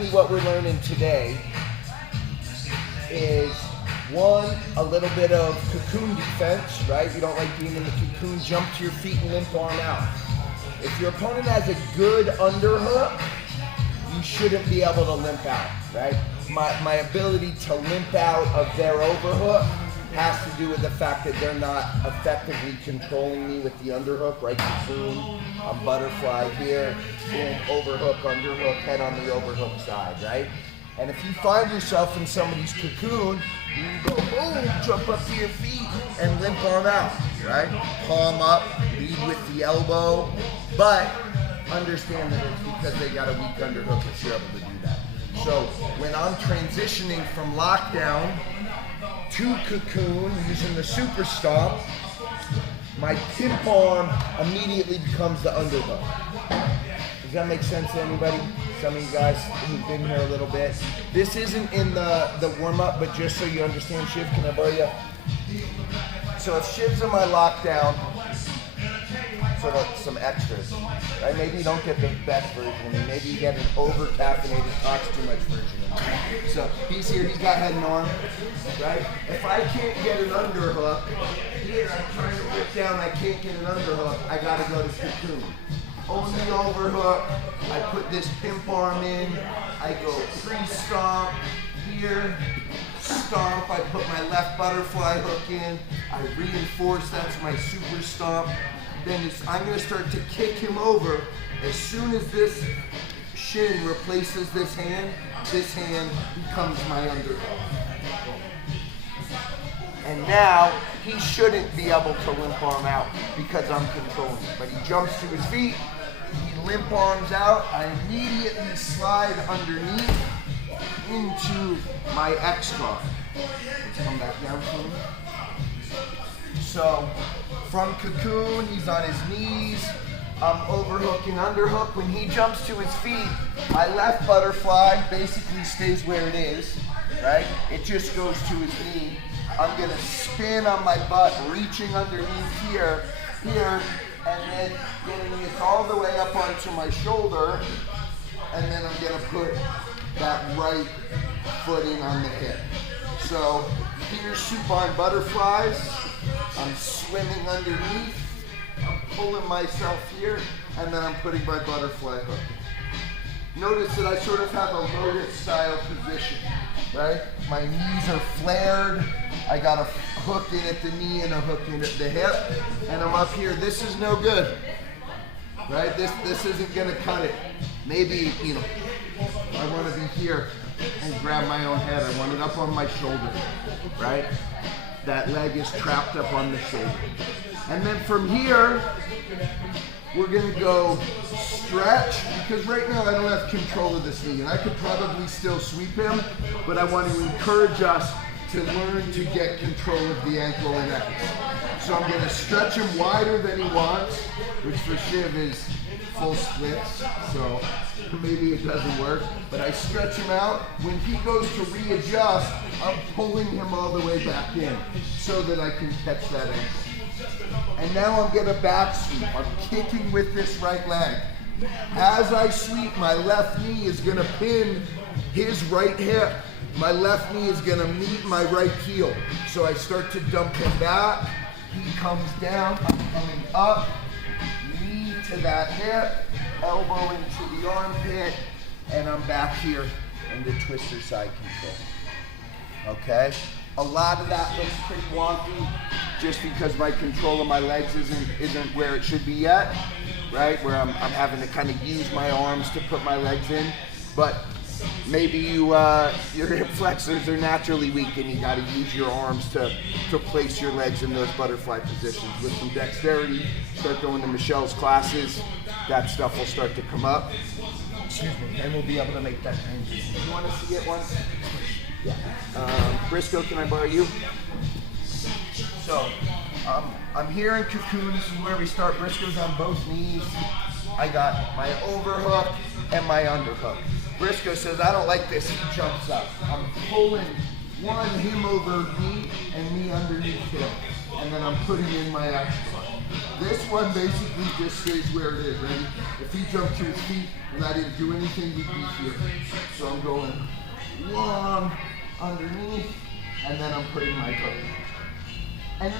basically what we're learning today is one, a little bit of cocoon defense, right? You don't like being in the cocoon, jump to your feet and limp arm out. If your opponent has a good underhook, you shouldn't be able to limp out, right? My ability to limp out of their overhook has to do with the fact that they're not effectively controlling me with the underhook, right? Cocoon, I'm butterfly here, boom, overhook, underhook, head on the overhook side, right? And if you find yourself in somebody's cocoon, you can go, boom, jump up to your feet and limp arm out, right? Palm up, lead with the elbow, but understand that it's because they got a weak underhook that you're able to do that. So when I'm transitioning from lockdown to cocoon using the super stomp, my pimp arm immediately becomes the underhook. Does that make sense to anybody? Some of you guys who've been here a little bit. This isn't in the warm-up, but just so you understand, Shiv, can I borrow you? So if Shiv's in my lockdown, sort of some extras, right? Maybe you don't get the best version of me. Maybe you get an over-caffeinated, talks too much version of me. So he's here, he's got head and arm, right? If I can't get an underhook, here I'm trying to rip down, I can't get an underhook, I gotta go to cocoon. On the overhook, I put this pimp arm in, I go pre-stomp, here, stomp, I put my left butterfly hook in, I reinforce, that's my super stomp. Then I'm going to start to kick him over. As soon as this shin replaces this hand becomes my underhook. And now he shouldn't be able to limp arm out because I'm controlling it. But he jumps to his feet, he limp arms out, I immediately slide underneath into my X guard. Let's come back down for me. So from cocoon, he's on his knees, I'm overhooking, underhook. When he jumps to his feet, my left butterfly basically stays where it is, right? It just goes to his knee. I'm gonna spin on my butt, reaching underneath here, and then getting this all the way up onto my shoulder, and then I'm gonna put that right footing on the hip. So here's supine butterflies. I'm swimming underneath, I'm pulling myself here, and then I'm putting my butterfly hook. Notice that I sort of have a lotus style position, right? My knees are flared, I got a hook in at the knee and a hook in at the hip, and I'm up here. This is no good, right? This isn't gonna cut it. Maybe, I wanna be here and grab my own head. I want it up on my shoulder, right? That leg is trapped up on the shoulder. And then from here, we're gonna go stretch, because right now I don't have control of this knee, and I could probably still sweep him, but I want to encourage us to learn to get control of the ankle and X. So I'm gonna stretch him wider than he wants, which for Shiv is full splits, so maybe it doesn't work, but I stretch him out. When he goes to readjust, I'm pulling him all the way back in so that I can catch that ankle. And now I'm gonna back sweep. I'm kicking with this right leg. As I sweep, my left knee is gonna pin his right hip. My left knee is gonna meet my right heel. So I start to dump him back. He comes down, I'm coming up. Knee to that hip, elbow into the armpit, and I'm back here in the twister side control. Okay? A lot of that looks pretty wonky just because my control of my legs isn't where it should be yet, right? Where I'm having to kind of use my arms to put my legs in. But maybe your hip flexors are naturally weak and you got to use your arms to place your legs in those butterfly positions. With some dexterity, start going to Michelle's classes, that stuff will start to come up. Excuse me, and we'll be able to make that transition. You want to see it once? Yeah. Briscoe, can I borrow you? So, I'm here in cocoon. This is where we start. Briscoe's on both knees. I got my overhook and my underhook. Briscoe says, I don't like this. He jumps up. I'm pulling him over me and me underneath him. And then I'm putting in my extra. This one basically just stays where it is, ready? If he jumped to his feet and I didn't do anything, we'd be here. So I'm going long underneath, and then I'm putting my hook. And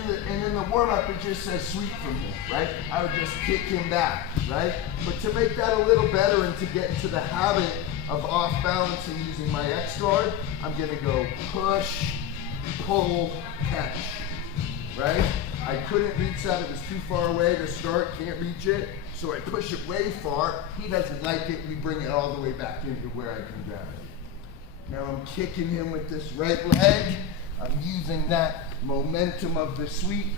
in the warm-up, it just says sweep from here, right? I would just kick him back, right? But to make that a little better and to get into the habit of off balance and using my X guard, I'm gonna go push, pull, catch, right? I couldn't reach that, it was too far away to start, can't reach it. So I push it way far, he doesn't like it, we bring it all the way back into where I can grab it. Now I'm kicking him with this right leg. I'm using that momentum of the sweep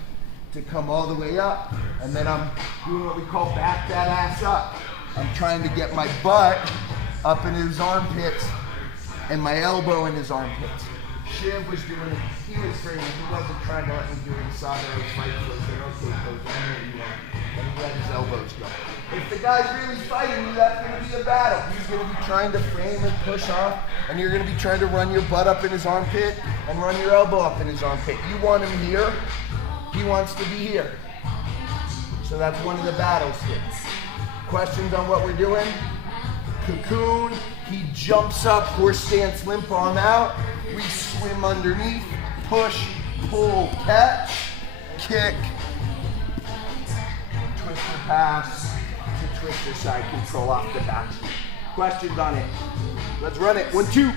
to come all the way up, and then I'm doing what we call back that ass up. I'm trying to get my butt up in his armpits and my elbow in his armpits. Shiv was doing it, he was training, he wasn't trying to let me do it inside of his fight close, and okay, close, and he let his elbows go. If the guy's really fighting you, that's going to be a battle. He's going to be trying to frame and push off, and you're going to be trying to run your butt up in his armpit and run your elbow up in his armpit. You want him here, he wants to be here. So that's one of the battles here. Questions on what we're doing? Cocoon, he jumps up, horse stance, limp arm out. We swim underneath, push, pull, catch, kick, twister pass to twister side control off the back. Questions on it? Let's run it. 1, 2.